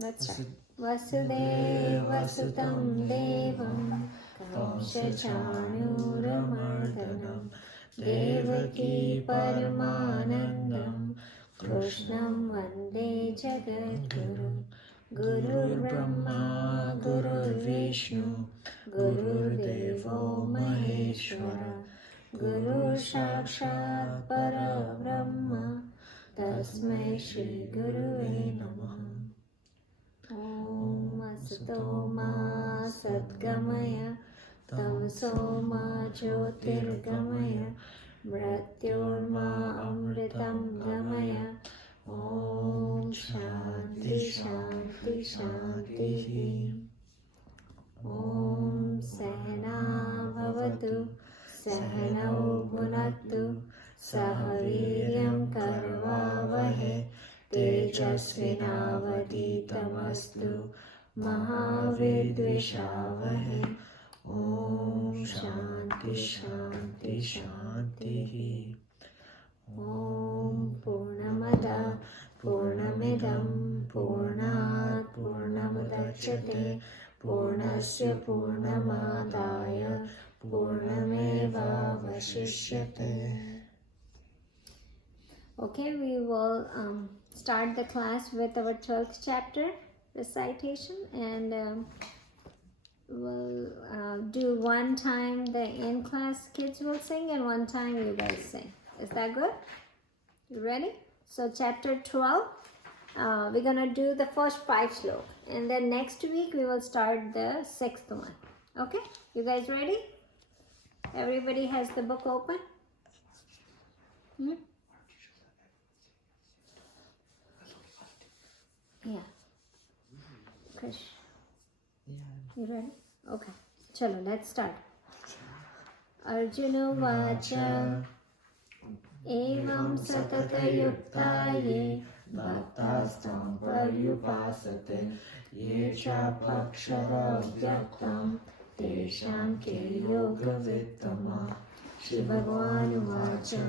Let's start. Vasudevasutam Devam Kamshachanuramardhanam Devaki Paramanandam Krishnam Vande Jagadguru Gurur Brahma Gurur Vishnu Gurur Devo Maheshwara Guru Sakshat Parabrahma Tasmai Shri Gurave Namaha. Om Asato Ma Satgamaya Tamso Ma Jyotirgamaya Mrityorma Amritam Gamaya. Om Shanti Shanti Shanti. Om Sahana Bhavatu Sahanau Bhunaktu Sahaviryam Karvavahe Tejasvinavaditamastu Mahavidvishavahe. Om Shanti Shanti Shanti. Om Purnamada Purnamidam Purnat Purnamudachyate Purnasya Purnamadaya Purnameva Vashishyate. Okay, we will start the class with our 12th chapter recitation, and we'll do one time the in-class kids will sing and one time you guys sing. Is that good? You ready? So chapter 12, we're gonna do the first 5 sloka, and then next week we will start the 6th one. Okay, you guys ready? Everybody has the book open? Yeah. Krish, you ready? Okay, chalo, let's start. Arjuna Vacha Evam Satatayuktaye Bhaktastam Paryupasate Yecha Pakshara Vyaktam Tesham Ke Yoga Vittama. Shri Bhagwan Vacha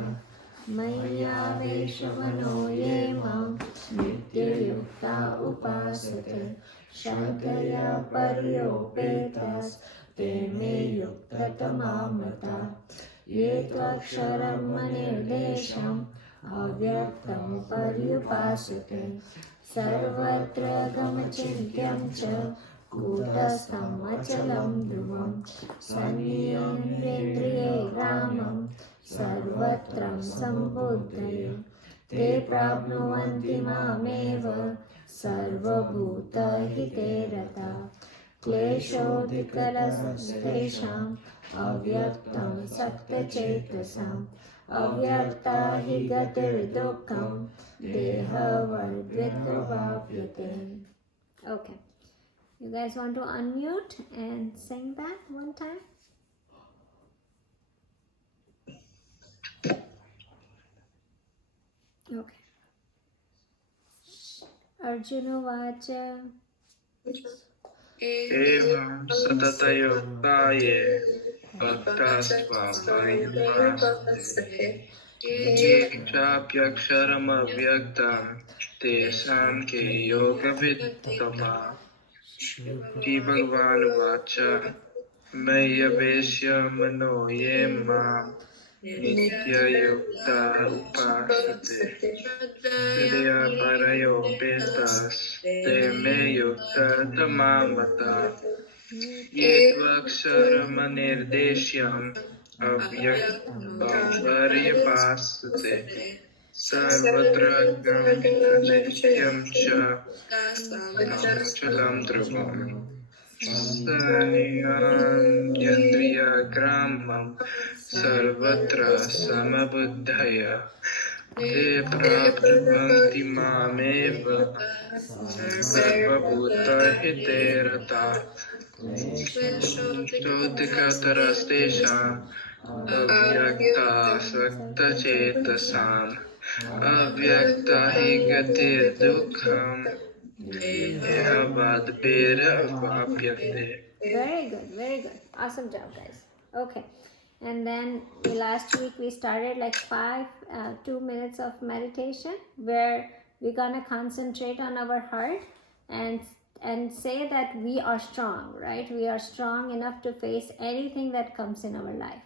Maya Veshavano Yemam Nitya Yukta Upasate Shraddhaya Paryopetas Te Me Yukta Tamamata Ye Tvaksharam Manirdesham Avyaktam Paryupasate Sarvatra Gamachintyam Cha Kutastam Achalam Dhruvam Sanyandrindriye Ramam Sarvatram Sambuddhaya Te Prabhuvanti Mameva Sarvabhuta Hite Rata Kleshodikalasthesham Avyaktam Saktachetasam Avyakta Hi Gatir Dukkam Deha Vardvitvapyate. Okay. You guys want to unmute and sing that one time? Okay. Arjuna Vacha Evam Satatayuktaye Bhaktasva Pariyupasate Ye Chapyaksharam Avyaktam Tesam Ke Yoga Vittama. Shri Bhagwan Vacha Maya Vesya Mano Yema Nitya Yukta Upasate Hridaya Parayo Petas Te Me Yukta Tamamata Ye Tvaksharamanirdesyam Avyaktam Paryupasate Sarvatra Gambhijam Cha Chalam Dhruvam Saniyam Yandriya Gramam Sarvatra Samabuddhaya Te Prabhuvanti Mameva Sarvabhuta Hite Rata Shodikatarastesham Avyakta Sakta Chetasam Avyakta Higatir Dukham Dehavadbera Vapyate. Very good, very good. Awesome job, guys. Okay. And then last week we started like 2 minutes of meditation where we're gonna concentrate on our heart. and say that we are strong, right? We are strong enough to face anything that comes in our life.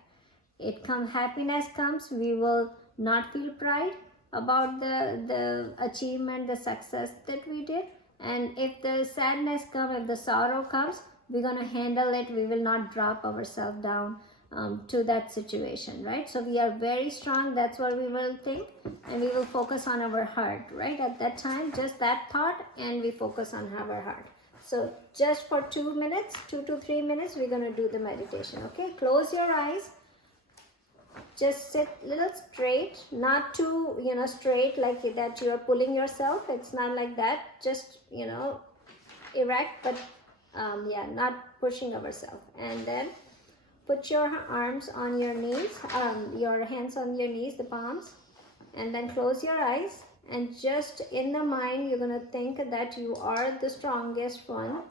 Happiness comes, we will not feel pride about the achievement, the success that we did. And if the sadness comes, if the sorrow comes, we're going to handle it. We will not drop ourselves down to that situation, right? So we are very strong. That's what we will think, and we will focus on our heart, right? At that time, just that thought, and we focus on our heart. So just for 2 minutes, 2 to 3 minutes, we're going to do the meditation. Okay, close your eyes. Just sit little straight, not too straight like that you're pulling yourself. It's not like that. Just erect, but yeah, not pushing ourselves. And then put your arms on your knees, your hands on your knees, the palms, and then close your eyes. And just in the mind, you're going to think that you are the strongest one.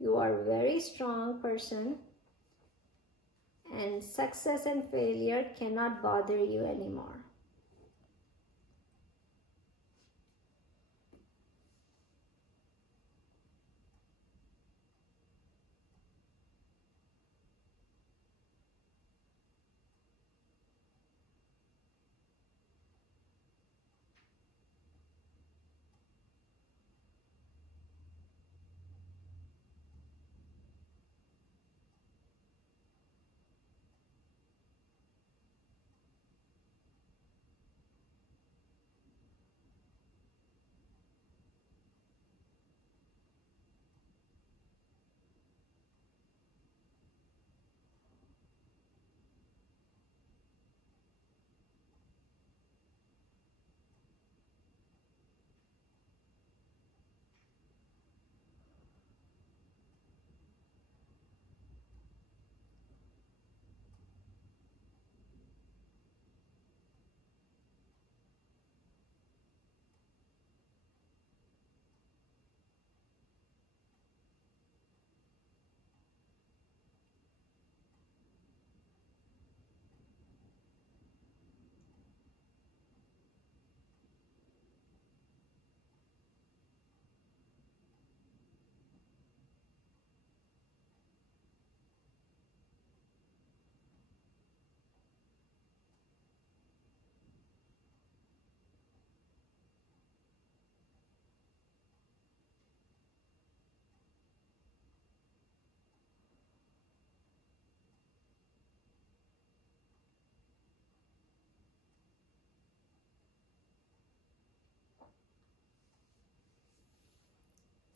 You are a very strong person. And success and failure cannot bother you anymore.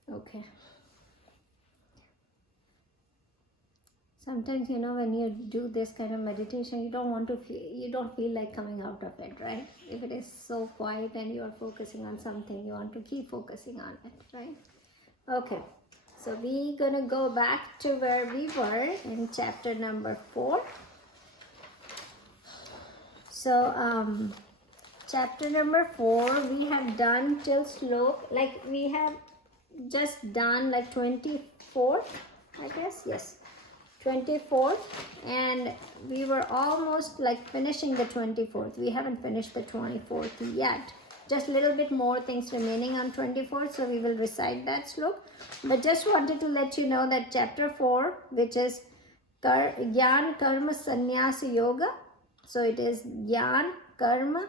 Okay. Sometimes, when you do this kind of meditation, you don't feel like coming out of it, right? If it is so quiet and you are focusing on something, you want to keep focusing on it, right? Okay. So we're gonna go back to where we were in chapter number 4. So chapter number 4, we have done till slok, like we have just done like 24th, I guess, yes, 24th, and we were almost like finishing the 24th. We haven't finished the 24th yet. Just a little bit more things remaining on 24th, so we will recite that slok. But just wanted to let you know that chapter 4, which is Gyan Karma Sannyas Yoga. So it is Gyan Karma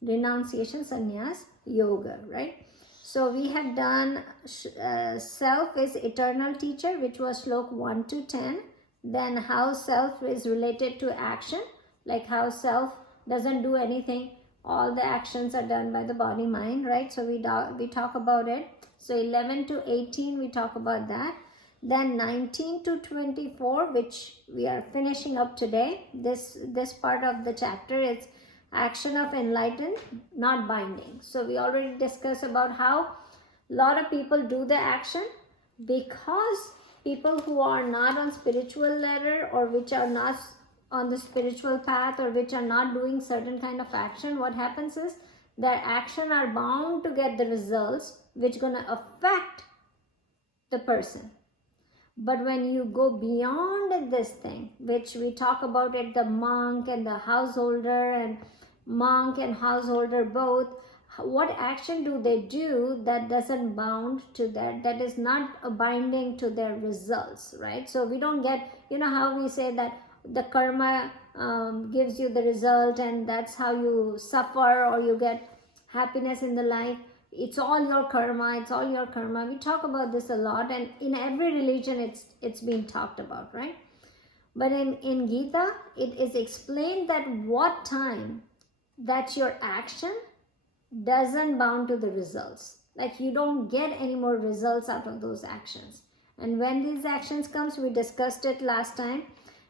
Renunciation Sannyas Yoga, right? So we have done self is eternal teacher, which was slok 1 to 10. Then how self is related to action, like how self doesn't do anything. All the actions are done by the body mind, right? So we talk about it. So 11 to 18, we talk about that. Then 19 to 24, which we are finishing up today. This part of the chapter is action of enlightened, not binding. So we already discussed about how a lot of people do the action because people who are not on spiritual ladder, or which are not on the spiritual path, or which are not doing certain kind of action, what happens is their action are bound to get the results which gonna affect the person. But when you go beyond this thing, which we talk about it, the monk and the householder, and monk and householder both, what action do they do that doesn't bound to that is not binding to their results, right? So we don't get, you know how we say that the karma gives you the result and that's how you suffer or you get happiness in the life. It's all your karma, it's all your karma. We talk about this a lot, and in every religion it's been talked about, right? But in Gita, it is explained that what time that your action doesn't bound to the results. Like you don't get any more results out of those actions. And when these actions comes, we discussed it last time,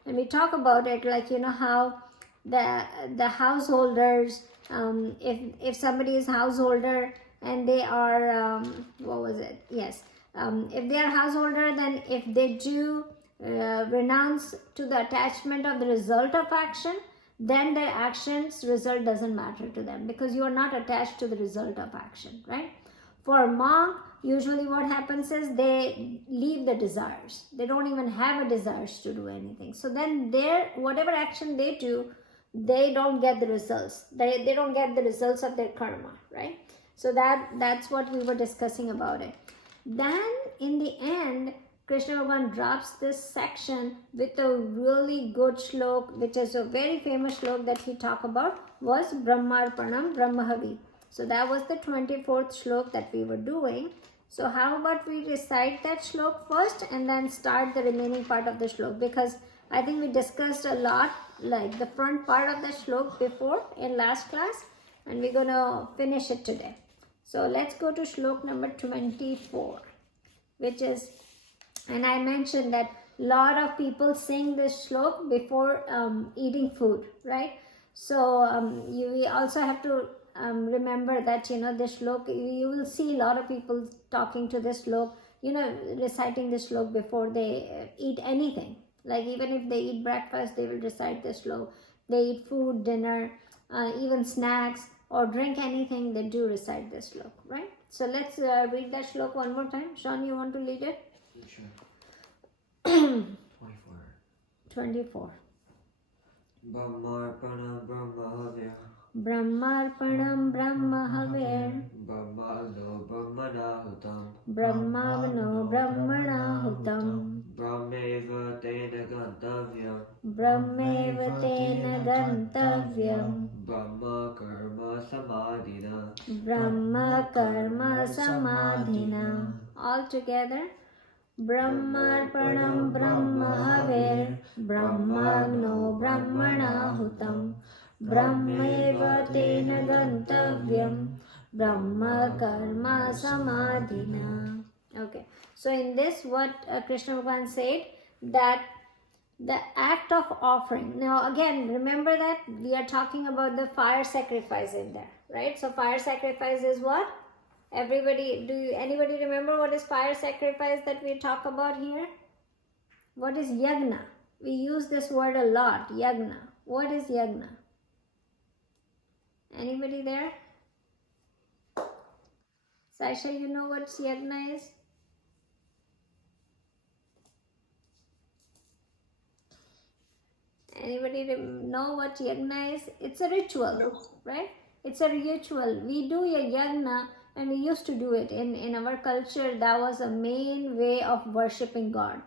and we talk about it like, you know, how the householders, if somebody is householder and they are what was it? Yes, if they are householder, then if they do renounce to the attachment of the result of action, then their actions result doesn't matter to them because you are not attached to the result of action, right? For a monk, usually what happens is they leave the desires. They don't even have a desires to do anything. So then their whatever action they do, they don't get the results. They don't get the results of their karma, right? So that's what we were discussing about it. Then in the end, Krishna Bhagavan drops this section with a really good shlok, which is a very famous shlok that he talked about, was Brahmarpanam Brahmahavi. So that was the 24th shlok that we were doing. So how about we recite that shlok first and then start the remaining part of the shlok, because I think we discussed a lot, like the front part of the shlok before in last class, and we're gonna finish it today. So let's go to shlok number 24, which is, and I mentioned that a lot of people sing this shlok before eating food, right? So we also have to remember that, you know, this shlok, you will see a lot of people talking to this shlok, you know, reciting this shlok before they eat anything. Like even if they eat breakfast, they will recite this shlok. They eat food, dinner, even snacks or drink anything, they do recite this shlok, right? So let's read that shlok one more time. Sean, you want to lead it? Sure. 24. 24. Brahmarpanam Brahmahavya. Brahmarpanam Brahmahavir. Brahmagno Brahmanahutam. Brahmagno Brahmanahutam. Brahmeva Tena Gantavyam. Brahmeva Tena Gantavyam. Brahma Karma Samadhina. Brahma Karma Samadhina. All together. Brahmarpanam Brahmahavir. Brahmagno Brahmanahutam. Brahmeva Tena Gantavyam. Brahma Karma Samadhina. Okay, so in this what Krishna Bhagavan said, that the act of offering. Now again, remember that we are talking about the fire sacrifice in there, right? So fire sacrifice is what? Anybody remember what is fire sacrifice that we talk about here? What is yagna? We use this word a lot, yagna. What is yagna? Anybody there? Saisha, you know what yagna is? Anybody know what yagna is? It's a ritual, right? It's a ritual. We do a yagna, and we used to do it in our culture. That was a main way of worshipping God.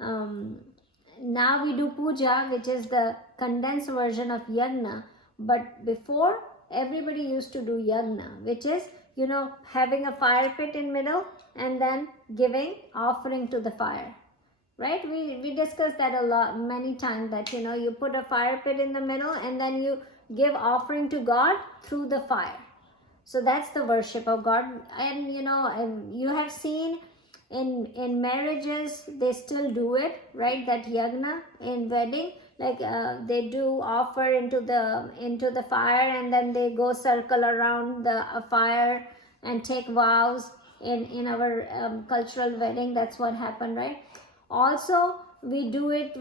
Now we do puja, which is the condensed version of yagna. But before, everybody used to do yagna, which is, you know, having a fire pit in middle and then giving offering to the fire, right? We discussed that a lot, many times, that, you know, you put a fire pit in the middle and then you give offering to God through the fire. So that's the worship of God. And you know, and you have seen in marriages, they still do it, right? That yagna in wedding, like they do offer into the fire, and then they go circle around the fire and take vows in our cultural wedding. That's what happened, right? Also we do it,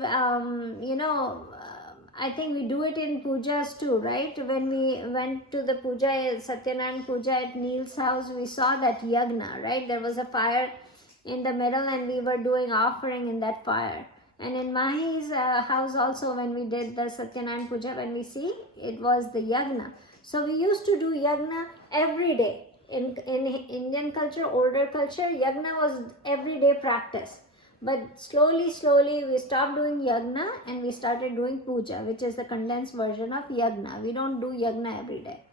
I think we do it in pujas too, right? When we went to the puja, Satyanarayana puja at Neil's house, we saw that yagna, right? There was a fire in the middle and we were doing offering in that fire. And in Mahi's house also, when we did the Satyanarayana puja, when we see, it was the yagna. So we used to do yagna every day. In Indian culture, older culture, yagna was everyday practice. But slowly, we stopped doing yagna and we started doing puja, which is the condensed version of yagna. We don't do yagna every day.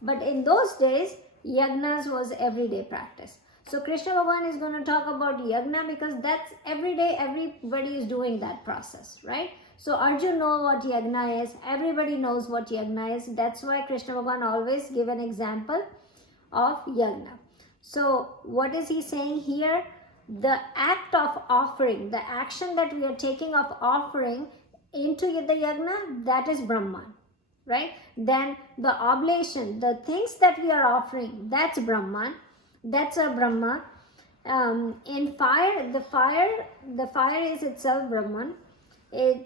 But in those days, yagnas was everyday practice. So Krishna Bhagavan is going to talk about yagna because that's every day, everybody is doing that process, right? So Arjun knows what yagna is. Everybody knows what yagna is. That's why Krishna Bhagavan always give an example of yagna. So what is he saying here? The act of offering, the action that we are taking of offering into the yagna, that is Brahman, right? Then the oblation, the things that we are offering, that's Brahman, that's a Brahma. In fire, the fire is itself Brahman. The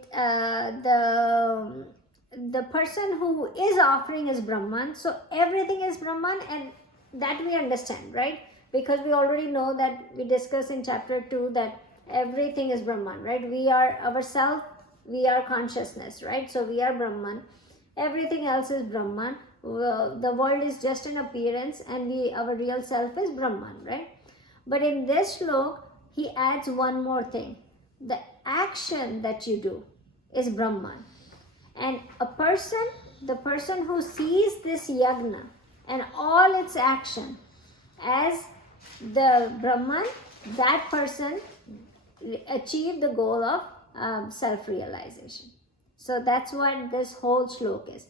person who is offering is Brahman. So everything is Brahman, and that we understand, right? Because we already know that we discussed in chapter 2 that everything is Brahman, right? We are ourselves, we are consciousness, right? So we are Brahman. Everything else is Brahman. The world is just an appearance, and our real self is Brahman, right? But in this shlok, he adds one more thing. The action that you do is Brahman. And the person who sees this yagna and all its action as the Brahman, that person achieved the goal of self-realization. So that's what this whole shlok is.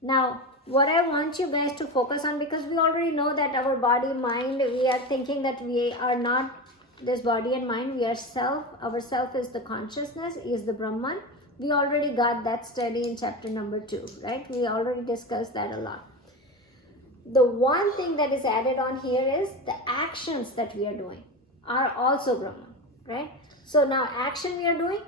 Now, what I want you guys to focus on, because we already know that our body, mind, we are thinking that we are not this body and mind, we are self. Our self is the consciousness, is the Brahman. We already got that study in chapter number 2, right? We already discussed that a lot. The one thing that is added on here is the actions that we are doing are also Brahman, right? So now action we are doing,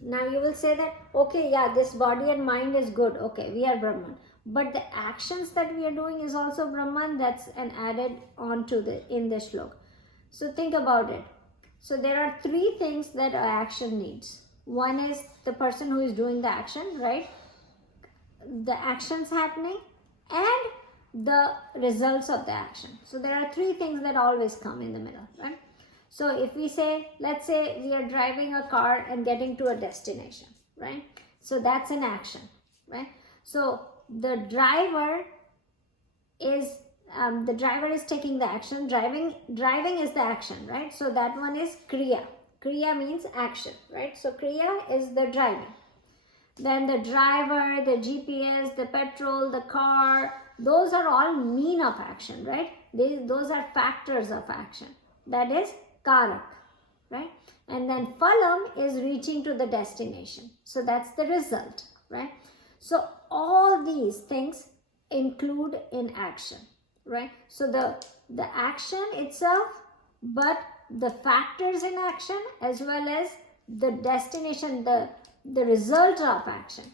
now you will say that, okay, yeah, this body and mind is good, okay, we are Brahman. But the actions that we are doing is also Brahman. That's an added on to in the shlok. So think about it. So there are 3 things that an action needs. One is the person who is doing the action, right? The actions happening and the results of the action. So there are 3 things that always come in the middle, right? So if we say, let's say we are driving a car and getting to a destination, right? So that's an action, right? So the driver is taking the action. Driving is the action, right? So that one is kriya. Kriya means action, right? So kriya is the driving. Then the driver, the GPS, the petrol, the car, those are all mean of action, right? Those are factors of action. That is karak, right? And then phalam is reaching to the destination. So that's the result, right? So all these things include in action, right? So the action itself, but the factors in action as well as the destination, the result of action,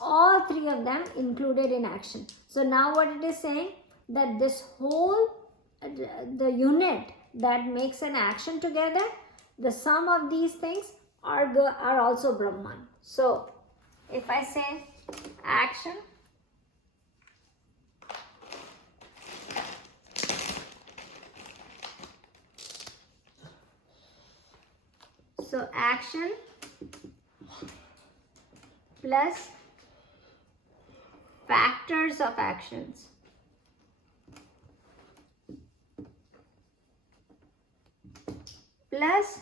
all 3 of them included in action. So now what it is saying, that this whole the unit that makes an action together, the sum of these things are also Brahman. So if I say action, so action plus factors of actions plus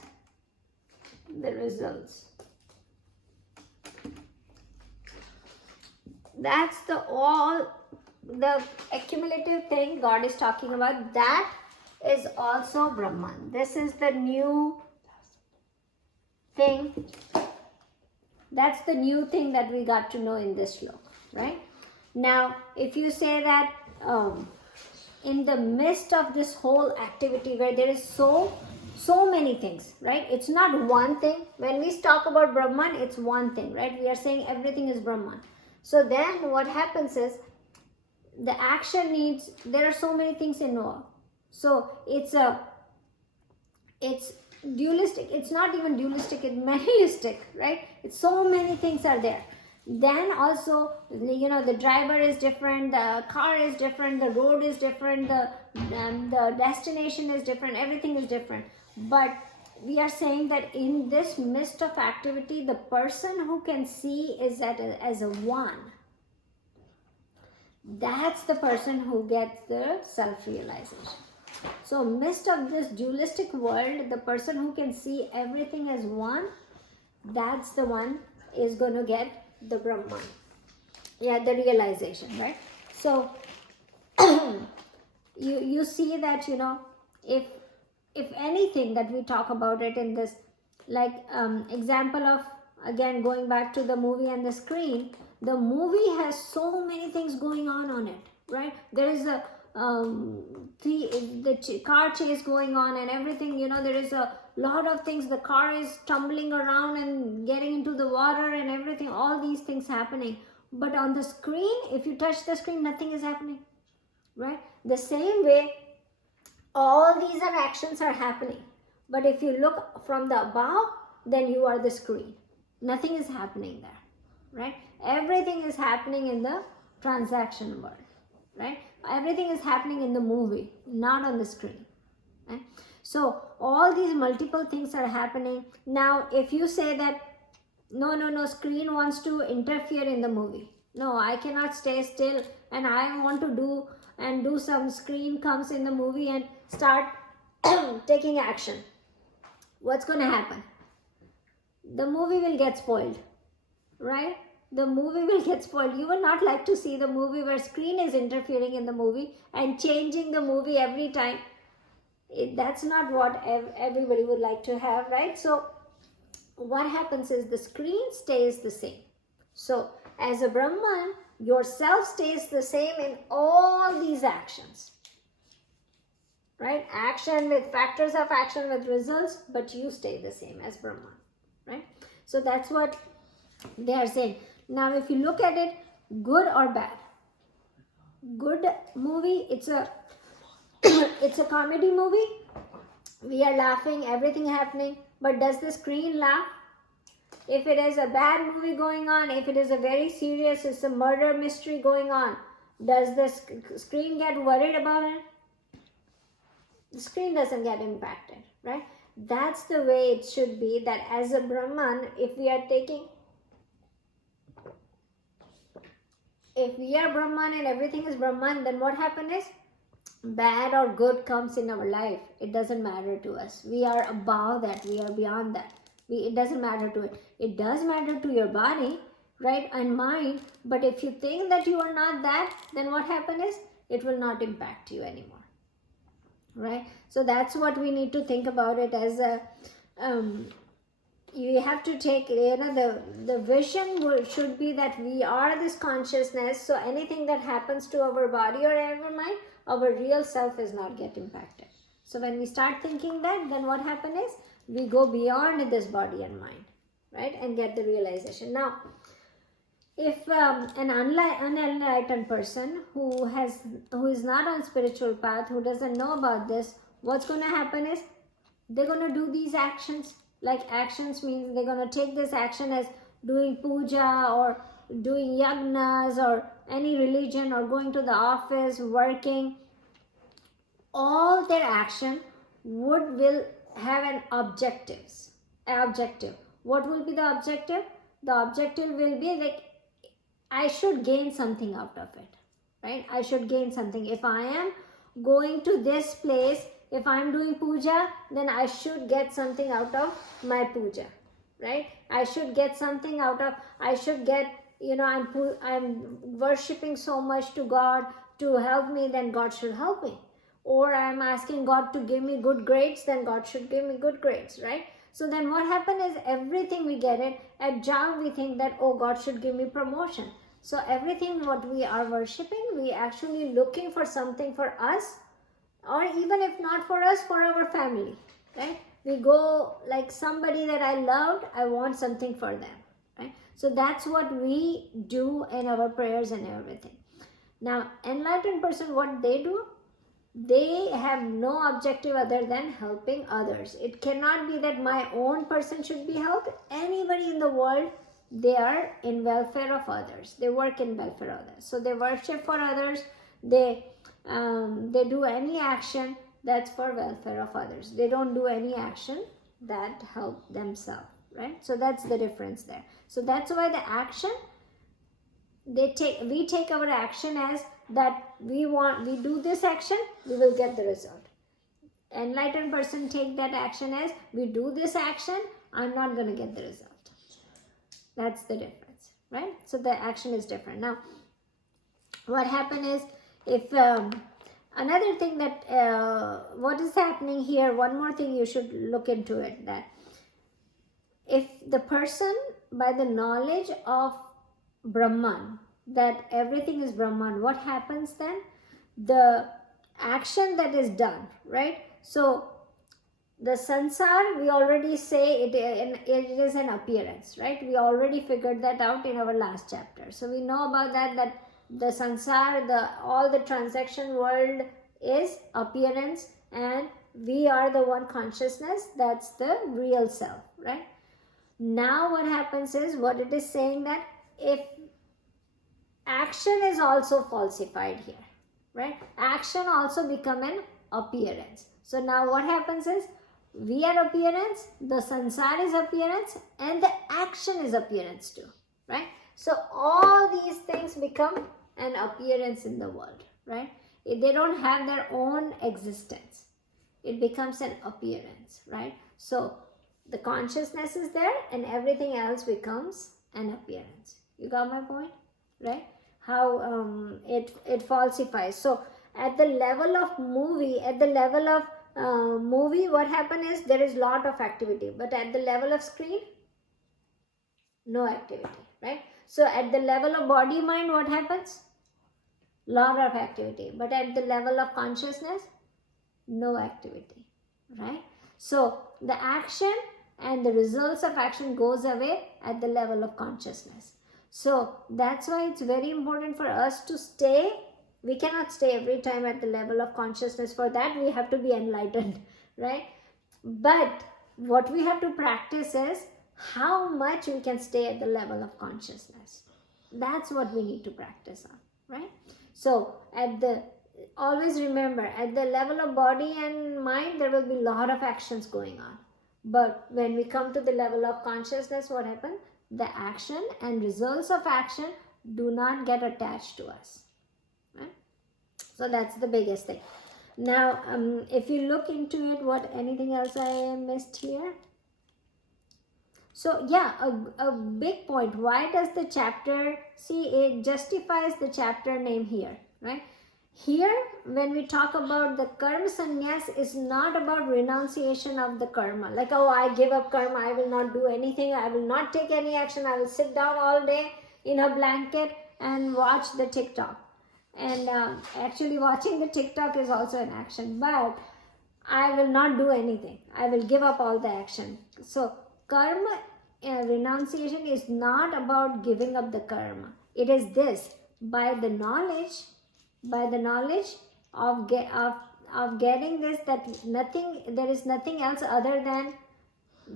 the results. That's the accumulative thing God is talking about. That is also Brahman. This is the new thing. That's the new thing that we got to know in this shlok, right? Now, if you say that in the midst of this whole activity where there is so many things, right? It's not one thing. When we talk about Brahman, it's one thing, right? We are saying everything is Brahman. So then what happens is the action needs, there are so many things involved. So it's dualistic. It's not even dualistic, it's manilistic, right? It's so many things are there. Then also, the driver is different, the car is different, the road is different, the destination is different, everything is different. But we are saying that in this midst of activity, the person who can see is as a one. That's the person who gets the self-realization. So midst of this dualistic world, the person who can see everything as one, that's the one is going to get the Brahman. Yeah, the realization, right? So you see that, if anything that we talk about it in this, like example of, again, going back to the movie and the screen, the movie has so many things going on it, right? There is a car chase going on and everything, there is a lot of things. The car is tumbling around and getting into the water and everything, all these things happening. But on the screen, if you touch the screen, nothing is happening, right? The same way, all these actions are happening. But if you look from the above, then you are the screen. Nothing is happening there, right? Everything is happening in the transaction world, right? Everything is happening in the movie, not on the screen, right? So all these multiple things are happening. Now, if you say that, no, screen wants to interfere in the movie. No, I cannot stay still and I want to do some, screen comes in the movie and start taking action. What's going to happen? The movie will get spoiled, right? The movie will get spoiled. You will not like to see the movie where screen is interfering in the movie and changing the movie every time. That's not what everybody would like to have, right? So what happens is the screen stays the same. So as a Brahman, yourself stays the same in all these actions, right? Action with factors of action with results, but you stay the same as Brahman, right? So that's what they are saying. Now, if you look at it, good or bad, good movie, it's a it's a comedy movie. We are laughing, everything happening, but does the screen laugh? If it is a bad movie going on, if it is a very serious, it's a murder mystery going on, does the screen get worried about it? The screen doesn't get impacted, right? That's the way it should be, that as a Brahman, if we are Brahman and everything is Brahman, then what happens is, bad or good comes in our life, it doesn't matter to us. We are above that, we are beyond that. It doesn't matter to it. It does matter to your body, right, and mind, but if you think that you are not that, then what happens is, it will not impact you anymore, right? So that's what we need to think about it as a, you have to take, the vision should be that we are this consciousness, so anything that happens to our body or our mind, our real self is not get impacted. So when we start thinking that, then what happens is, we go beyond this body and mind, right, and get the realization. Now, if an unenlightened person who is not on spiritual path, who doesn't know about this, what's going to happen is, they're going to do these actions. Like, actions means they're going to take this action as doing puja or doing yagnas or any religion or going to the office, working. All their action will have an objective. What will be the objective? The objective will be like, I should gain something out of it, right? I should gain something. If I am going to this place, if I am doing puja, then I should get something out of my puja, right? I should get something out of, I'm worshipping so much to God to help me, then God should help me. Or I'm asking God to give me good grades, then God should give me good grades, right? So then what happens is, everything we get it. At job, we think that, oh, God should give me promotion. So everything what we are worshipping, we actually looking for something for us, or even if not for us, for our family, right? We go like, somebody that I loved, I want something for them, right? So that's what we do in our prayers and everything. Now, enlightened person, what they do? They have no objective other than helping others. It cannot be that my own person should be helped. Anybody in the world they are in welfare of others. They work in welfare of others. So they worship for others. They do any action that's for welfare of others. They don't do any action that help themselves, right? So that's the difference there. So that's why the action, we take our action as that we do this action, we will get the result. Enlightened person take that action as we do this action, I'm not going to get the result. That's the difference, right? So the action is different. Now, what happened is, if another thing that what is happening here, one more thing you should look into it, that if the person, by the knowledge of Brahman, that everything is Brahman, what happens then? The action that is done, right? So the sansar, we already say it is an appearance, right? We already figured that out in our last chapter. So we know about that the sansar, all the transaction world is appearance, and we are the one consciousness, that's the real self, right? Now what happens is, what it is saying, that if action is also falsified here, right? Action also become an appearance. So now what happens is, we are appearance, the sansar is appearance, and the action is appearance too, right? So all these things become an appearance in the world, right? They don't have their own existence. It becomes an appearance, right? So the consciousness is there and everything else becomes an appearance. You got my point, right? How it falsifies. So at the level of movie, what happened is, there is lot of activity, but at the level of screen, no activity, right? So at the level of body mind, what happens? Lot of activity, but at the level of consciousness, no activity, right? So the action and the results of action goes away at the level of consciousness. So that's why it's very important for us to stay. We cannot stay every time at the level of consciousness. For that, we have to be enlightened, right? But what we have to practice is how much we can stay at the level of consciousness. That's what we need to practice on, right? So always remember, at the level of body and mind, there will be a lot of actions going on. But when we come to the level of consciousness, what happens? The action and results of action do not get attached to us. Right? So that's the biggest thing. Now, if you look into it, anything else I missed here? So yeah, a big point. Why does the chapter, see, it justifies the chapter name here, right? Here, when we talk about the karma sannyas, is not about renunciation of the karma. Like, oh, I give up karma, I will not do anything, I will not take any action, I will sit down all day in a blanket and watch the TikTok. And actually watching the TikTok is also an action, but I will not do anything. I will give up all the action. So karma renunciation is not about giving up the karma. It is this, by the knowledge of getting this, that there is nothing else other than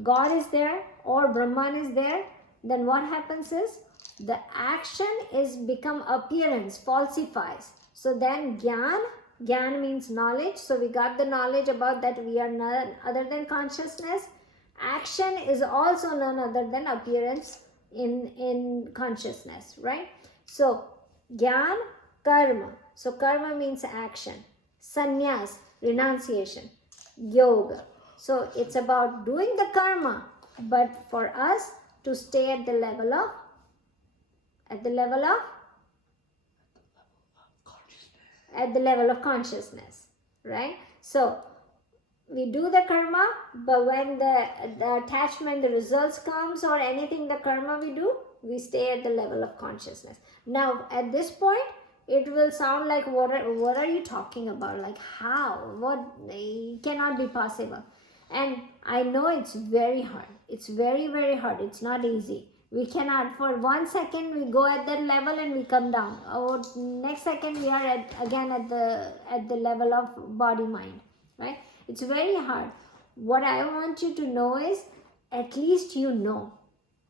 God is there or Brahman is there, then what happens is, the action is become appearance, falsifies. So then Gyan means knowledge. So we got the knowledge about that we are none other than consciousness. Action is also none other than appearance in consciousness, right? So Gyan, karma. So karma means action. Sannyas, renunciation. Yoga. So it's about doing the karma, but for us to stay at the level of consciousness, right? So we do the karma, but when the attachment, the results comes or anything, the karma we do, we stay at the level of consciousness. Now at this point, it will sound like, what are you talking about? Like, how? What? It cannot be possible. And I know it's very hard. It's very, very hard. It's not easy. We cannot, for 1 second we go at that level and we come down. Or next second we are again at the level of body mind, right? It's very hard. What I want you to know is, at least you know,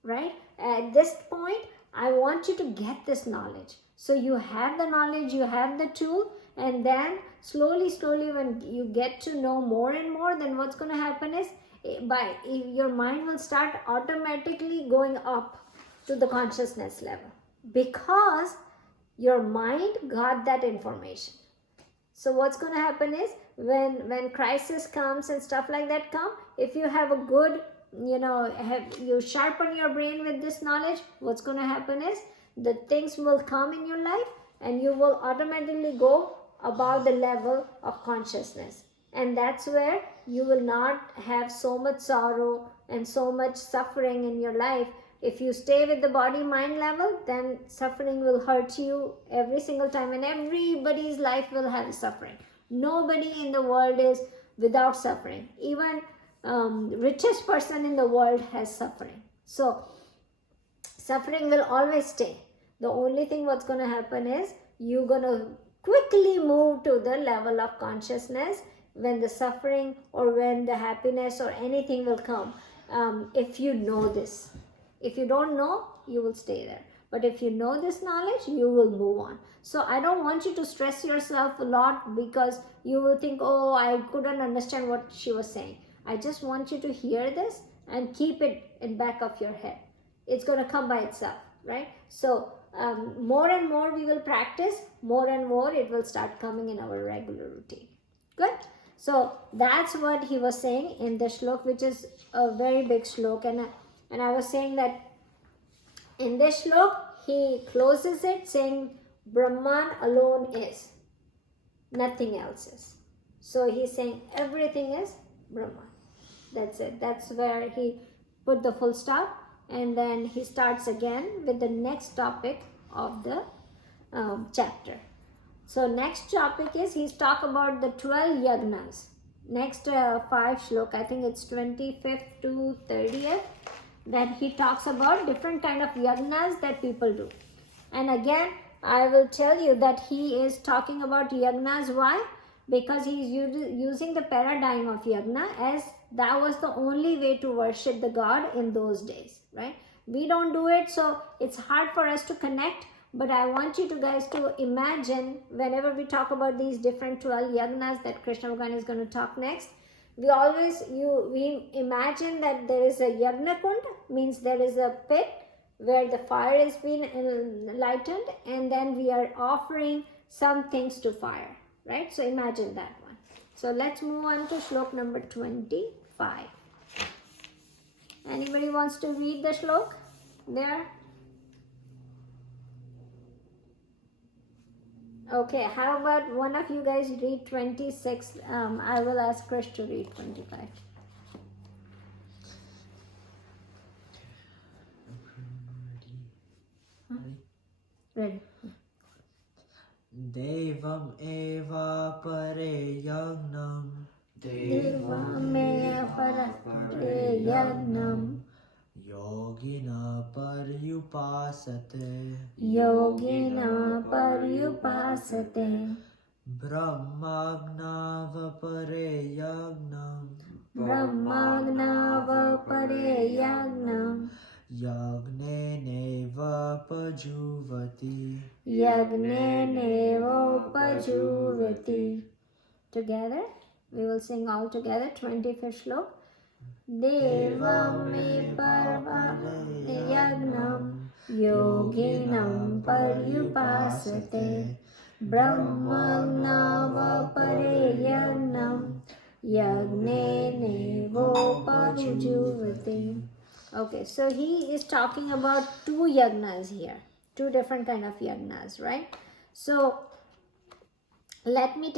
right? At this point, I want you to get this knowledge. So you have the knowledge, you have the tool, and then slowly when you get to know more and more, then what's going to happen is your mind will start automatically going up to the consciousness level, because your mind got that information. So what's going to happen is when crisis comes and stuff like that come, if you have a good, you sharpen your brain with this knowledge, what's going to happen is the things will come in your life and you will automatically go above the level of consciousness. And that's where you will not have so much sorrow and so much suffering in your life. If you stay with the body mind level, then suffering will hurt you every single time, and everybody's life will have suffering. Nobody in the world is without suffering. Even richest person in the world has suffering. So suffering will always stay. The only thing what's going to happen is you're going to quickly move to the level of consciousness when the suffering or when the happiness or anything will come. If you know this. If you don't know, you will stay there. But if you know this knowledge, you will move on. So I don't want you to stress yourself a lot, because you will think, oh, I couldn't understand what she was saying. I just want you to hear this and keep it in back of your head. It's going to come by itself, right? So more and more we will practice, more and more it will start coming in our regular routine. Good? So that's what he was saying in the shlok, which is a very big shlok. And I was saying that in this shlok, he closes it saying, Brahman alone is, nothing else is. So he's saying everything is Brahman. That's it. That's where he put the full stop. And then he starts again with the next topic of the chapter. So next topic is, he's talk about the 12 yagnas. Next 5 shlok, I think it's 25th to 30th. That he talks about different kind of yagnas that people do. And again, I will tell you that he is talking about yagnas. Why? Because he is using the paradigm of yagna, as that was the only way to worship the God in those days, right? We don't do it, so it's hard for us to connect. But I want you guys to imagine, whenever we talk about these different 12 yagnas that Krishna Bhagavan is going to talk next, we imagine that there is a yagna kund, means there is a pit where the fire is being lightened, and then we are offering some things to fire, right? So imagine that one. So let's move on to shlok number 25. Anybody wants to read the shlok there? Okay, how about one of you guys read 26? I will ask Krish to read 25. Ready? Devam eva pare yagnam. Devamaya parapare yagnam Yogina paryupasate. yogina paryupasate Brahmagnava pare yagnam. brahmagnava pare yagnam Yagne neva pajuvati. yagne nevopajuvati. Together, we will sing all together, 25th shlok. Devame parvane yagnam yoginam paryupasate brahmagnava pare yagnam yagne nevopajuvati. Okay, so he is talking about 2 yagnas here, 2 different kind of yagnas, right? So let me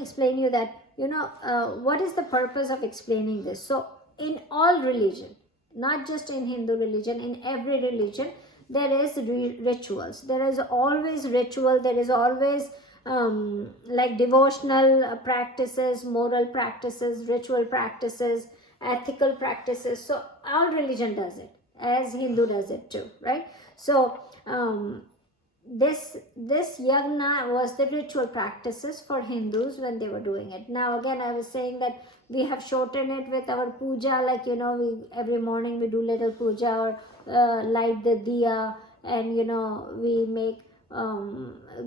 explain you that, what is the purpose of explaining this. So in all religion, not just in Hindu religion, in every religion, there is rituals. There is always ritual. There is always like devotional practices, moral practices, ritual practices, ethical practices. So our religion does it, as Hindu does it too, right? So this yagna was the ritual practices for Hindus when they were doing it. Now again, I was saying that we have shortened it with our puja, like we every morning we do little puja or light the diya, and we make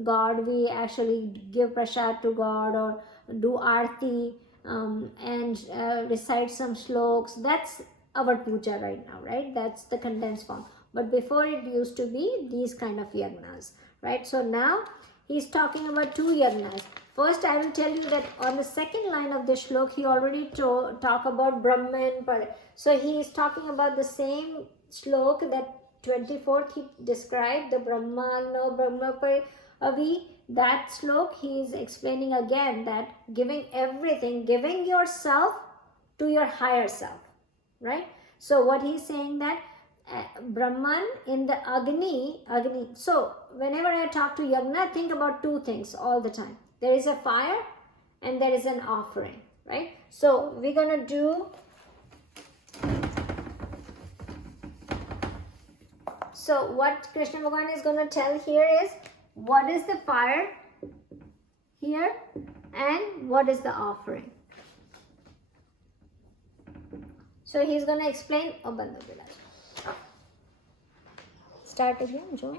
God, we actually give prasad to God or do arti, and recite some sloks. That's our puja right now, right? That's the condensed form. But before, it used to be these kind of yagnas, right? So now he's talking about two yagnas. First, I will tell you that on the second line of the shlok, he already talk about Brahman. So he is talking about the same shlok that 24th he described, the Brahmano Brahma Avi. That shlok he is explaining again, that giving everything, giving yourself to your higher self, right? So what he's saying that Brahman in the Agni. So whenever I talk to Yagna, think about two things all the time. There is a fire and there is an offering, right? So we're gonna do. So what Krishna Bhagavan is gonna tell here is what is the fire here and what is the offering. So he's gonna explain. Oh, Bandhu Bilal. Start again, Joe.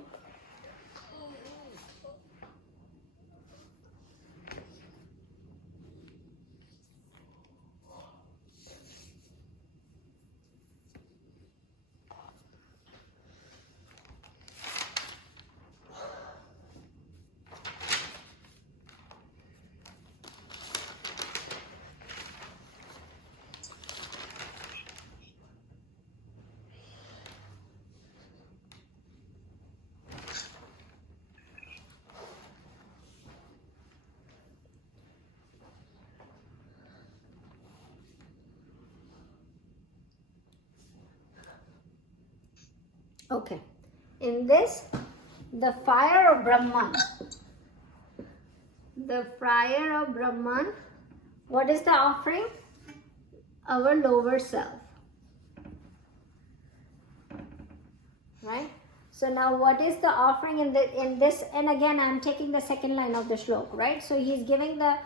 Okay. In this, the fire of Brahman. The fire of Brahman. What is the offering? Our lower self. Right? So now what is the offering in this? And again, I'm taking the second line of the shlok, right? So he's giving the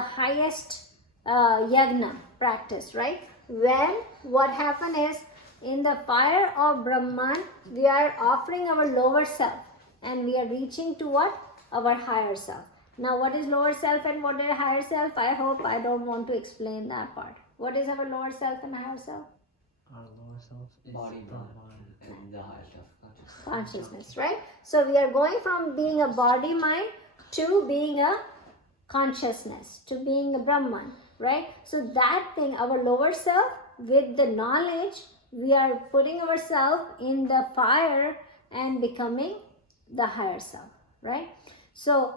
highest yagna practice, right? When what happened is, in the fire of Brahman, we are offering our lower self and we are reaching to what? Our higher self. Now what is lower self and what is higher self? I hope I don't want to explain that part. What is our lower self and higher self? Our lower self is Body, Brahman. and the higher self, Consciousness, right? So we are going from being a body mind to being a consciousness, to being a Brahman, right? So that thing, our lower self, with the knowledge, we are putting ourselves in the fire and becoming the higher self, right? So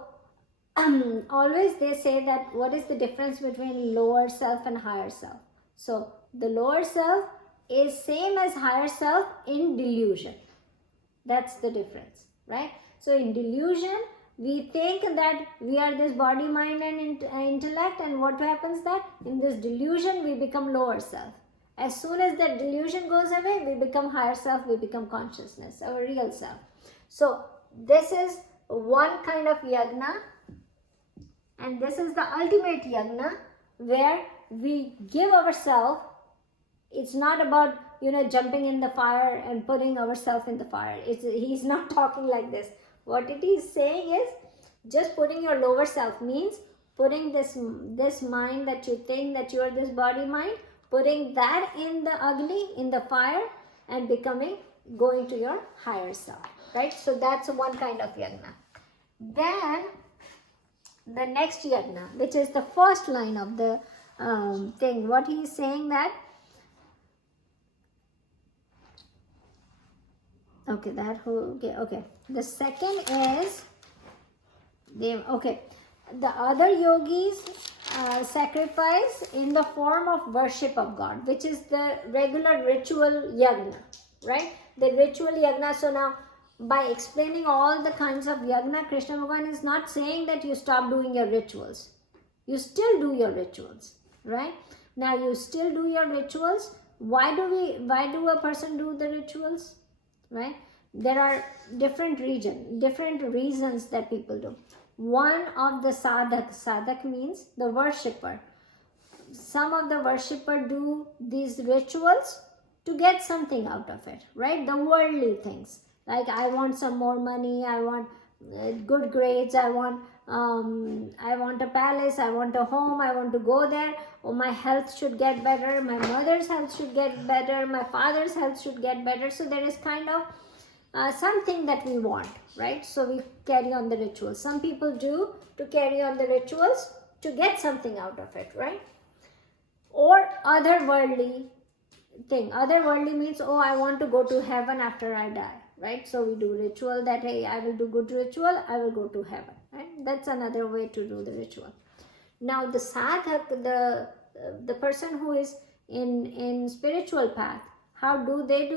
always they say that what is the difference between lower self and higher self? So the lower self is same as higher self in delusion. That's the difference, right? So in delusion, we think that we are this body, mind and intellect, and what happens that in this delusion we become lower self. As soon as that delusion goes away, we become higher self, we become consciousness, our real self. So this is one kind of yagna, and this is the ultimate yagna where we give ourselves. It's not about jumping in the fire and putting ourselves in the fire. He's not talking like this. What it is saying is just putting your lower self, means putting this mind that you think that you are this body mind, putting that in the Agni, in the fire, and going to your higher self, right? So that's one kind of yagna. Then the next yagna, which is the first line of the thing, what he is saying that, okay, the second is, the other yogis sacrifice in the form of worship of God, which is the regular ritual yagna, right? The ritual yagna. So now, by explaining all the kinds of yagna, Krishna Bhagavan is not saying that you stop doing your rituals. You still do your rituals, right? Now you still do your rituals. Why do a person do the rituals, right? there are different reasons that people do. One of the sadhak means the worshipper. Some of the worshipper do these rituals to get something out of it, right? The worldly things, like I want some more money, I want good grades, I want a palace, I want a home, I want to go there, or my health should get better, my mother's health should get better, my father's health should get better. So there is kind of something that we want, right? So we carry on the rituals. Some people do to carry on the rituals to get something out of it, right? Or otherworldly thing. Otherworldly means, oh, I want to go to heaven after I die, right? So we do ritual that, hey, I will do good ritual, I will go to heaven, right? That's another way to do the ritual. Now the sadhak, the person who is in spiritual path, why do they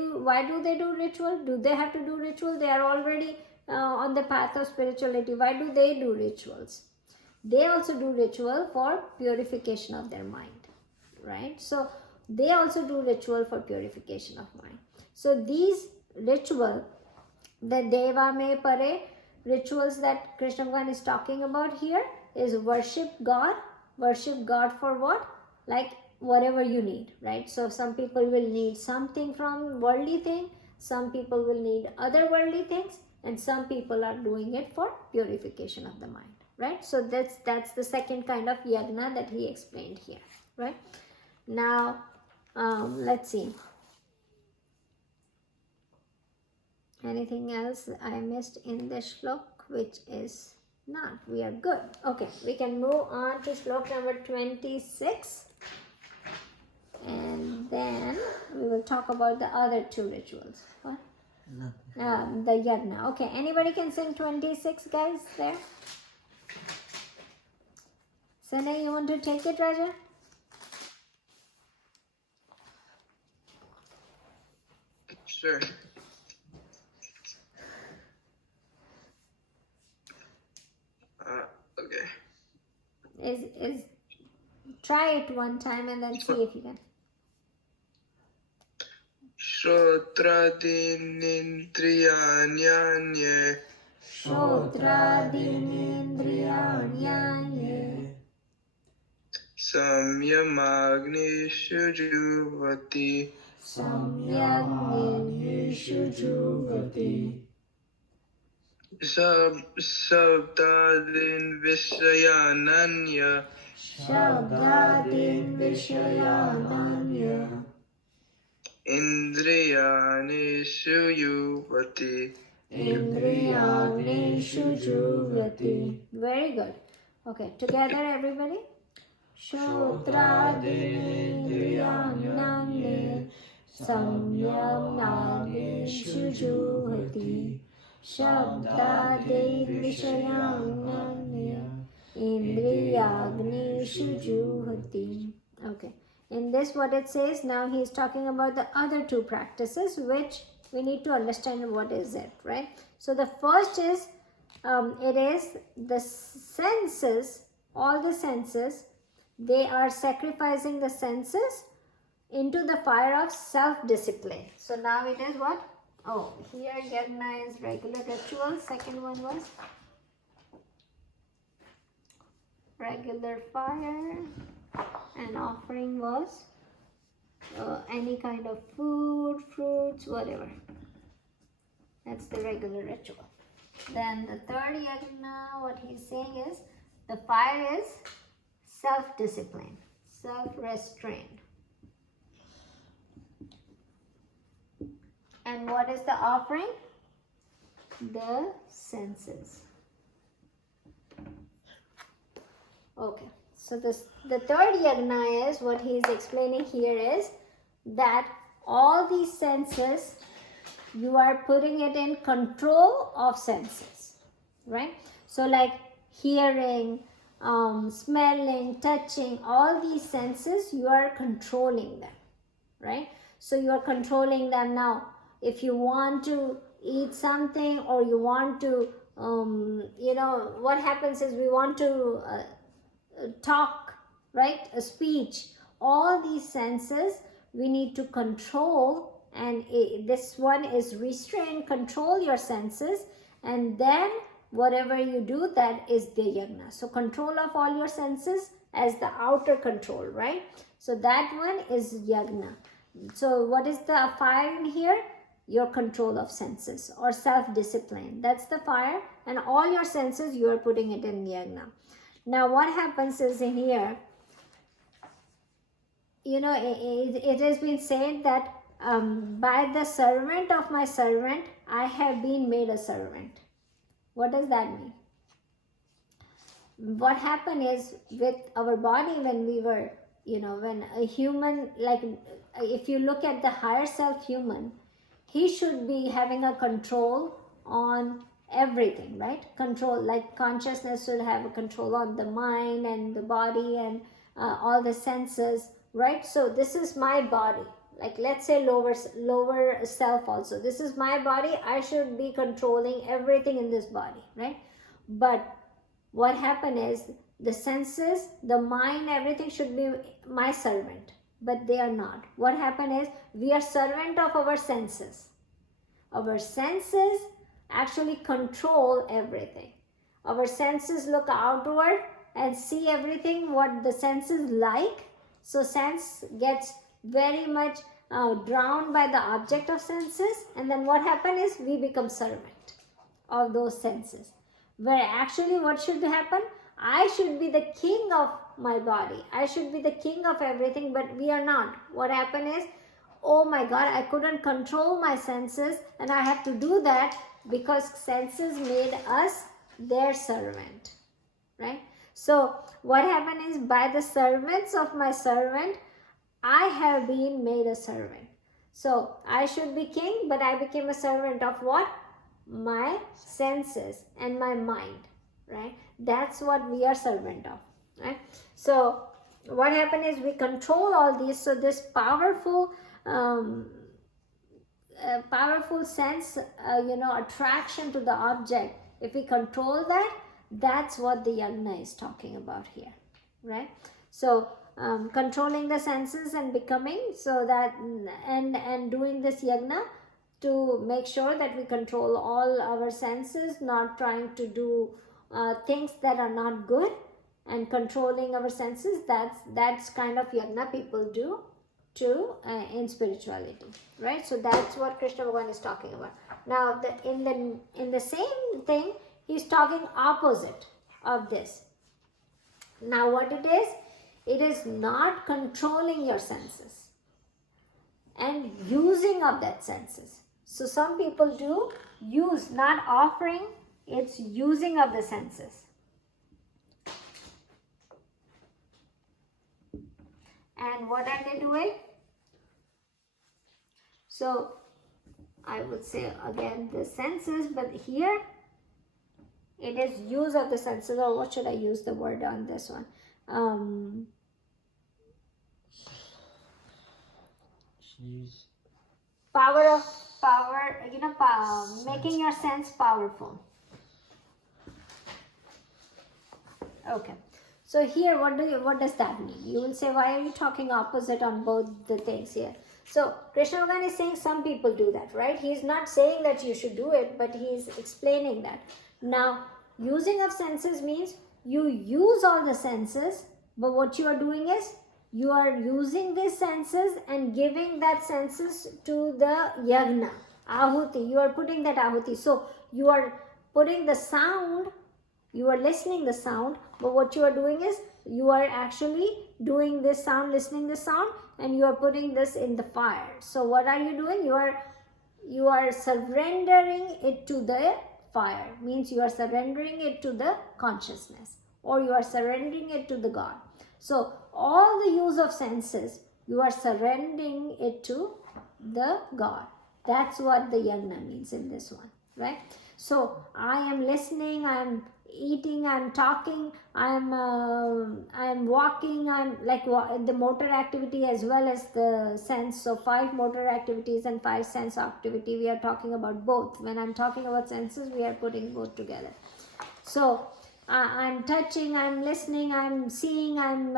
do ritual? Do they have to do ritual? They are already on the path of spirituality. Why do they do rituals? They also do ritual for purification of their mind, right? So they also do ritual for purification of mind. So these ritual, the Deva Me Pare rituals that Krishna Bhagavan is talking about here, is worship God. Worship God for what? Like whatever you need, right? So some people will need something from worldly thing, some people will need other worldly things, and some people are doing it for purification of the mind, right? So that's the second kind of yagna that he explained here, right? Now let's see, anything else I missed in this shlok, which is not, we are good. Okay, we can move on to shlok number 26, and then we will talk about the other two rituals. What? The yagna. Okay, anybody can sing 26, guys, there? Sanay, you want to take it, Raja? Sure. Okay. Is try it one time and then see if you can. Shotradinindriyanyanye Shotradinindriyanyanye Samyamagnishu juvati Samyagnishu juvati Sabdadin Vishayananya Shabdadin Vishayananya Indriyanishu yuvati Indriyanishu juvati. Very good. Okay, together everybody. Shotradinindriyanyanye Samyagnishu juvati Shabdadin Vishayananya Indriyagnishu juhati. Okay. In this, what it says, now he is talking about the other two practices, which we need to understand what is it, right? So the first is, it is the senses, all the senses, they are sacrificing the senses into the fire of self-discipline. So now it is what? Oh, here yagna is regular ritual. Second one was regular fire, and offering was any kind of food, fruits, whatever. That's the regular ritual. Then the third yagna, what he's saying is, the fire is self-discipline, self-restraint. And what is the offering? The senses. Okay, so the third yagna is, what he is explaining here is that all these senses, you are putting it in control of senses, right? So like hearing, smelling, touching, all these senses, you are controlling them, right? So you are controlling them now. If you want to eat something, or you want to, what happens is we want to talk, right? A speech. All these senses, we need to control and this one is restrain, control your senses, and then whatever you do, that is the yagna. So control of all your senses as the outer control, right? So that one is yagna. So what is the fire in here? Your control of senses or self-discipline. That's the fire, and all your senses you are putting it in yagna. Now what happens is in here, you know, it has been said that by the servant of my servant, I have been made a servant. What does that mean? What happened is with our body when we were, you know, when a human, like if you look at the higher self human, he should be having a control on everything, right? Control, like consciousness should have a control on the mind and the body and all the senses, right? So this is my body. Like let's say lower self also. This is my body. I should be controlling everything in this body, right? But what happened is the senses, the mind, everything should be my servant, but they are not. What happened is we are servant of our senses. Our senses actually control everything. Our senses look outward and see everything what the senses like. So sense gets very much drowned by the object of senses, and then what happens is we become servant of those senses. Where actually what should happen? I should be the king of my body. I should be the king of everything, but we are not. What happened is, oh my God, I couldn't control my senses, and I have to do that because senses made us their servant, right? So what happened is by the servants of my servant, I have been made a servant. So I should be king, but I became a servant of what? My senses and my mind, right? That's what we are servant of, right? So what happened is we control all these. So this powerful sense, you know, attraction to the object, if we control that, that's what the yagna is talking about here, right? So controlling the senses and becoming, so that and doing this yagna to make sure that we control all our senses, not trying to do things that are not good, and controlling our senses. That's kind of yagna people do to in spirituality, right? So that's what Krishna Bhagavan is talking about. Now in the same thing, he's talking opposite of this. Now what it is not controlling your senses and using of that senses. So some people do use, not offering, it's using of the senses. And what are they doing? So I would say again the senses, but here it is use of the senses, or what should I use the word on this one? Use Power, you know, making your sense powerful. Okay. So here, what does that mean? You will say, why are you talking opposite on both the things here? So Krishna Bhagavan is saying some people do that, right? He's not saying that you should do it, but he's explaining that. Now, using of senses means you use all the senses, but what you are doing is you are using these senses and giving that senses to the yagna, ahuti. You are putting that ahuti. So you are putting the sound, you are listening the sound, but what you are doing is you are actually doing this sound, listening the sound, and you are putting this in the fire. So what are you doing? You are surrendering it to the fire. Means you are surrendering it to the consciousness, or you are surrendering it to the God. So all the use of senses, you are surrendering it to the God. That's what the yagna means in this one, right? So I am listening, I am eating, I am talking, I am walking, I am like the motor activity as well as the sense. So 5 motor activities and 5 sense activity. We are talking about both. When I'm talking about senses, we are putting both together. So I'm touching, I'm listening, I'm seeing, I'm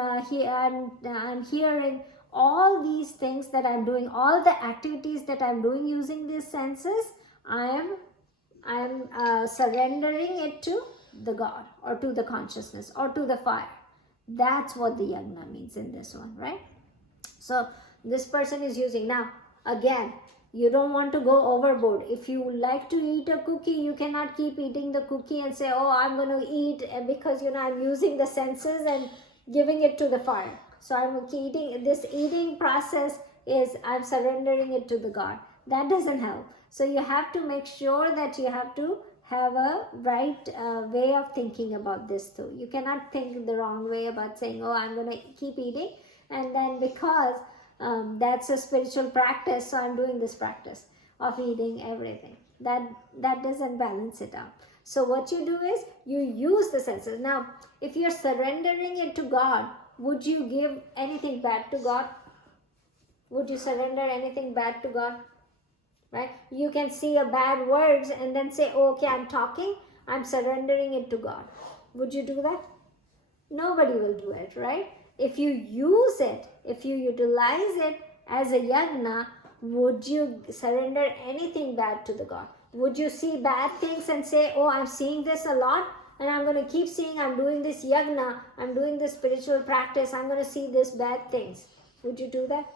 hearing. all these things that I'm doing, all the activities that I'm doing using these senses, I am surrendering it to the God, or to the consciousness, or to the fire. That's what the yagna means in this one, right? So this person is using. Now again, you don't want to go overboard. If you like to eat a cookie, you cannot keep eating the cookie and say, oh, I'm going to eat because I'm using the senses and giving it to the fire. So I'm eating. This eating process is I'm surrendering it to the God. That doesn't help. So you have to make sure that you have to have a right way of thinking about this too. You cannot think the wrong way about saying, oh, I'm going to keep eating, and then because that's a spiritual practice, so I'm doing this practice of eating everything. That doesn't balance it out. So what you do is you use the senses. Now, if you're surrendering it to God, would you give anything bad to God? Would you surrender anything bad to God? Right? You can see a bad words and then say, oh, okay, I'm talking, I'm surrendering it to God. Would you do that? Nobody will do it, right? If you use it, if you utilize it as a yagna, would you surrender anything bad to the God? Would you see bad things and say, oh, I'm seeing this a lot and I'm going to keep seeing, I'm doing this yagna, I'm doing this spiritual practice, I'm going to see this bad things. Would you do that?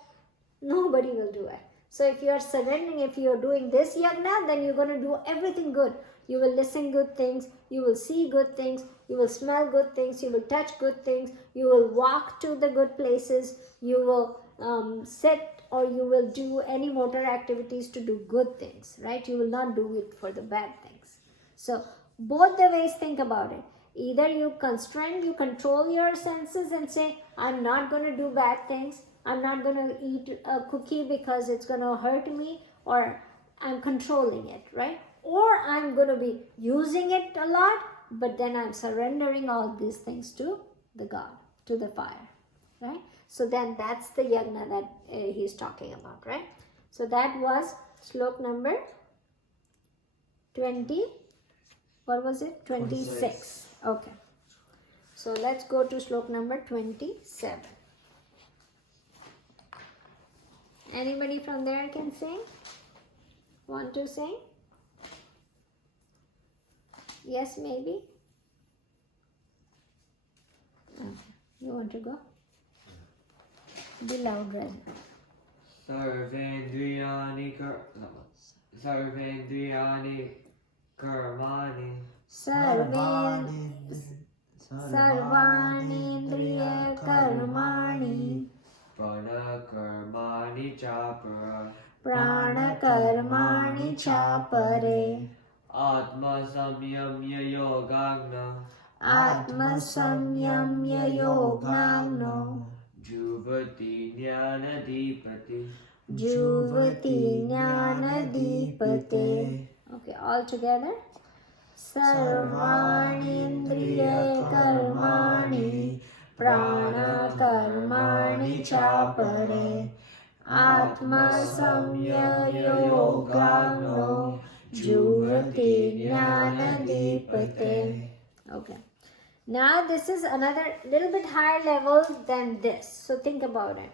Nobody will do it. So if you are surrendering, if you are doing this yagna, then you're going to do everything good. You will listen good things, you will see good things, you will smell good things, you will touch good things, you will walk to the good places, you will sit or you will do any motor activities to do good things, right? You will not do it for the bad things. So both the ways, think about it. Either you constrain, you control your senses and say, I'm not going to do bad things, I'm not going to eat a cookie because it's going to hurt me, or I'm controlling it, right? Or I'm going to be using it a lot, but then I'm surrendering all these things to the God, to the fire, right? So then that's the yagna that he's talking about, right? So that was slok number 20. What was it? 26. Okay. So let's go to slok number 27. Anybody from there can sing? Want to sing? Yes, maybe? Okay. You want to go? Be loud, right? Sarvendriyani karmani Sarvanindriya karmani prana karmani chapare atma samyamya yogagna atma samyamya yogagno juvati jnanadipati juvati jnanadipate. Okay, all together. Sarvanindriya karmani prana karmani chapare atma samya yogagno juvati jnanadipate. Okay. Now this is another little bit higher level than this. So think about it.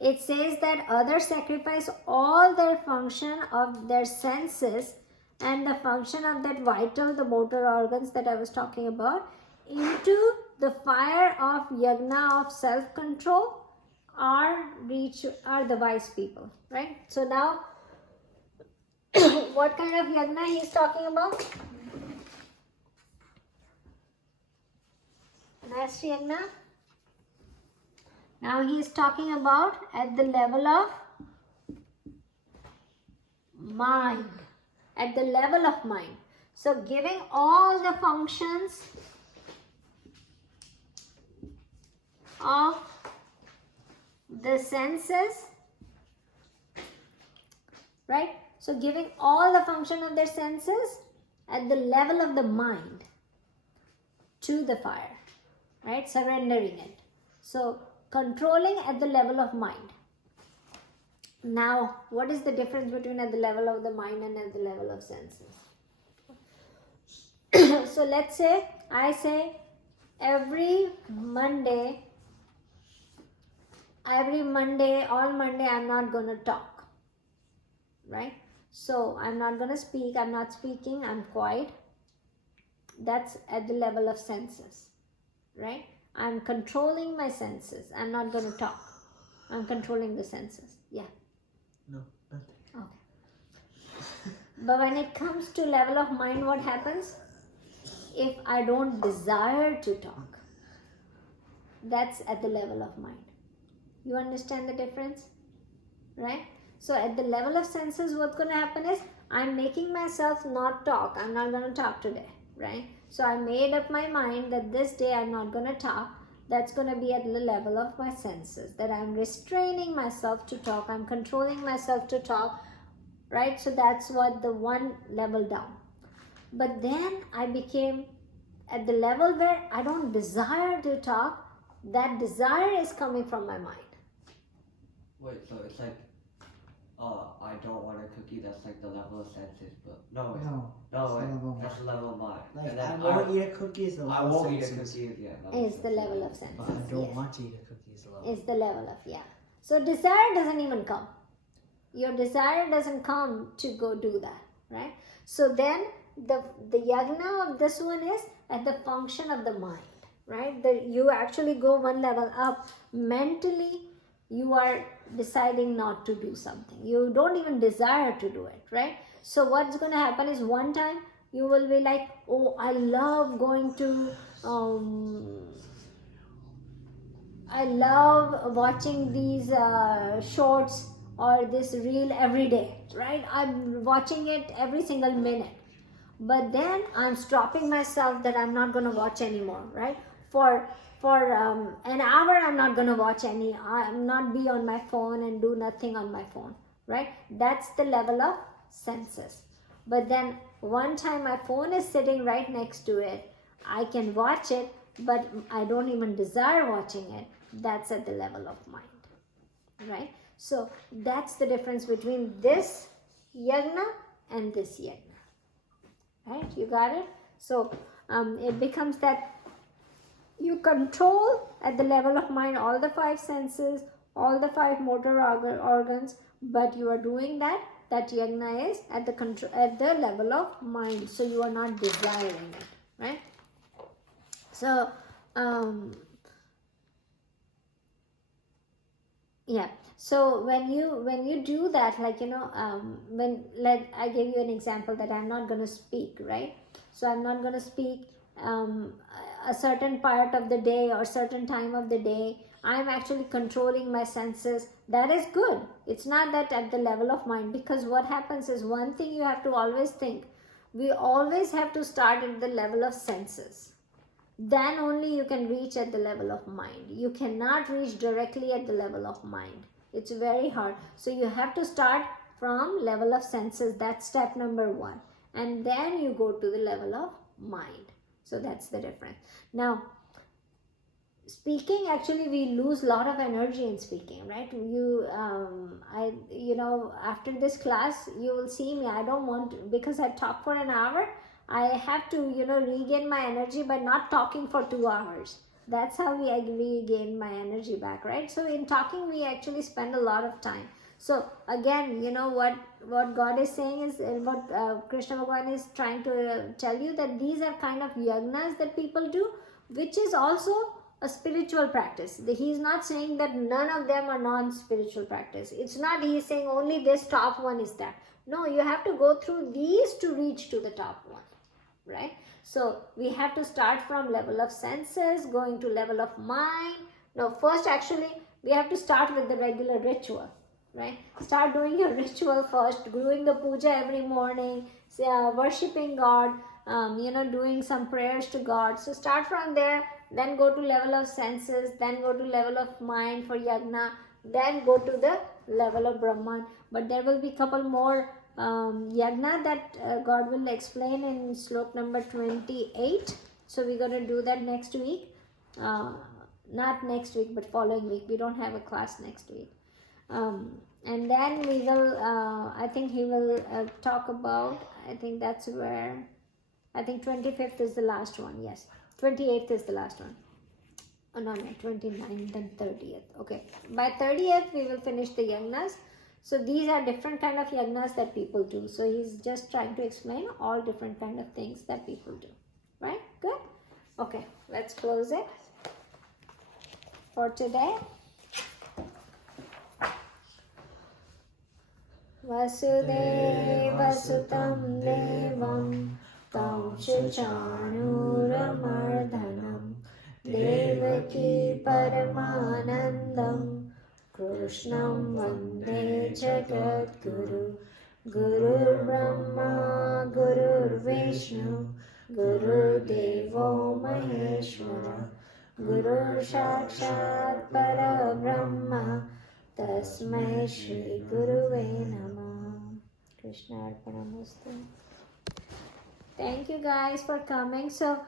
It says that others sacrifice all their function of their senses and the function of that vital, the motor organs that I was talking about, into the fire of yagna of self-control, are the wise people, right? So now, what kind of yagna he is talking about? Next yagna. Now he is talking about at the level of mind. At the level of mind. So giving all the functions of the senses, right? So giving all the function of their senses at the level of the mind to the fire, right? Surrendering it. So controlling at the level of mind. Now, what is the difference between at the level of the mind and at the level of senses? So let's say, I say every Monday every Monday, all Monday, I'm not going to talk, right? So I'm not going to speak, I'm not speaking, I'm quiet. That's at the level of senses, right? I'm controlling my senses. I'm not going to talk. I'm controlling the senses. Yeah. No, nothing. Okay. But when it comes to level of mind, what happens? If I don't desire to talk, that's at the level of mind. You understand the difference? Right? So at the level of senses, what's going to happen is I'm making myself not talk. I'm not going to talk today, right? So I made up my mind that this day I'm not going to talk. That's going to be at the level of my senses, that I'm restraining myself to talk. I'm controlling myself to talk, right? So that's what the one level down. But then I became at the level where I don't desire to talk. That desire is coming from my mind. Wait, so it's like, I don't want a cookie, that's like the level of senses, but no, wait. No, No, it's wait, the level of that's the level of mind. Like, And then I won't eat a cookie is the I level of won't eat a senses. cookie, yeah. Is the level of senses. But I don't yes. want to eat a cookie is the level. Is the level of, yeah. So desire doesn't even come. Your desire doesn't come to go do that, right? So then the yagna of this one is at the function of the mind, right? You actually go one level up. Mentally, you are deciding not to do something. You don't even desire to do it, right? So what's going to happen is one time you will be like, oh, I love going to I love watching these shorts or this reel every day, right? I'm watching it every single minute. But then I'm stopping myself that I'm not going to watch anymore, right? For an hour, I'm not going to watch any. I'm not be on my phone and do nothing on my phone, right? That's the level of senses. But then one time my phone is sitting right next to it, I can watch it, but I don't even desire watching it. That's at the level of mind, right? So that's the difference between this yagna and this yagna. Right, you got it? So it becomes that you control at the level of mind all the five senses, all the five motor organs, but you are doing that yagna is at the level of mind. So you are not desiring it, right? So yeah. So when you do that, like, you know, I gave you an example that I'm not going to speak, right? So I'm not going to speak a certain part of the day or certain time of the day. I'm actually controlling my senses. That is good. It's not that at the level of mind, because what happens is, one thing you have to always think, we always have to start at the level of senses. Then only you can reach at the level of mind. You cannot reach directly at the level of mind. It's very hard. So you have to start from level of senses. That's step number one. And then you go to the level of mind. So that's the difference. Now, speaking, actually we lose a lot of energy in speaking, right? After this class, you will see me. I don't want to, because I talk for an hour. I have to, regain my energy by not talking for 2 hours. That's how we regain my energy back, right? So in talking, we actually spend a lot of time. So again, what God is saying is, what Krishna Bhagavan is trying to tell you, that these are kind of yagnas that people do, which is also a spiritual practice. He is not saying that none of them are non-spiritual practice. It's not, he is saying only this top one is that. No, you have to go through these to reach to the top one, right? So we have to start from level of senses, going to level of mind. Now first, actually, we have to start with the regular ritual, right? Start doing your ritual first, doing the puja every morning, worshipping God, doing some prayers to God. So start from there, then go to level of senses, then go to level of mind for yagna, then go to the level of Brahman. But there will be a couple more yagna that God will explain in slok number 28. So we're going to do that next week. Not next week, but following week. We don't have a class next week. And then we will, I think he will talk about, I think that's where, I think 25th is the last one. Yes, 28th is the last one. Oh, no, 29th and 30th. Okay. By 30th, we will finish the yagnas. So these are different kind of yagnas that people do. So he's just trying to explain all different kind of things that people do. Right? Good? Okay. Let's close it for today. Vasudeva Sutam Devam Tam Shichanuramardanam Devaki Paramanandam Krishnam Vande Jagadguru Guru Brahma Guru Vishnu Guru Devo Maheshwara Guru Sakshat Parabrahma Tasmai Shri Guruve Namah. Krishna Arpanamastu. Thank you guys for coming. So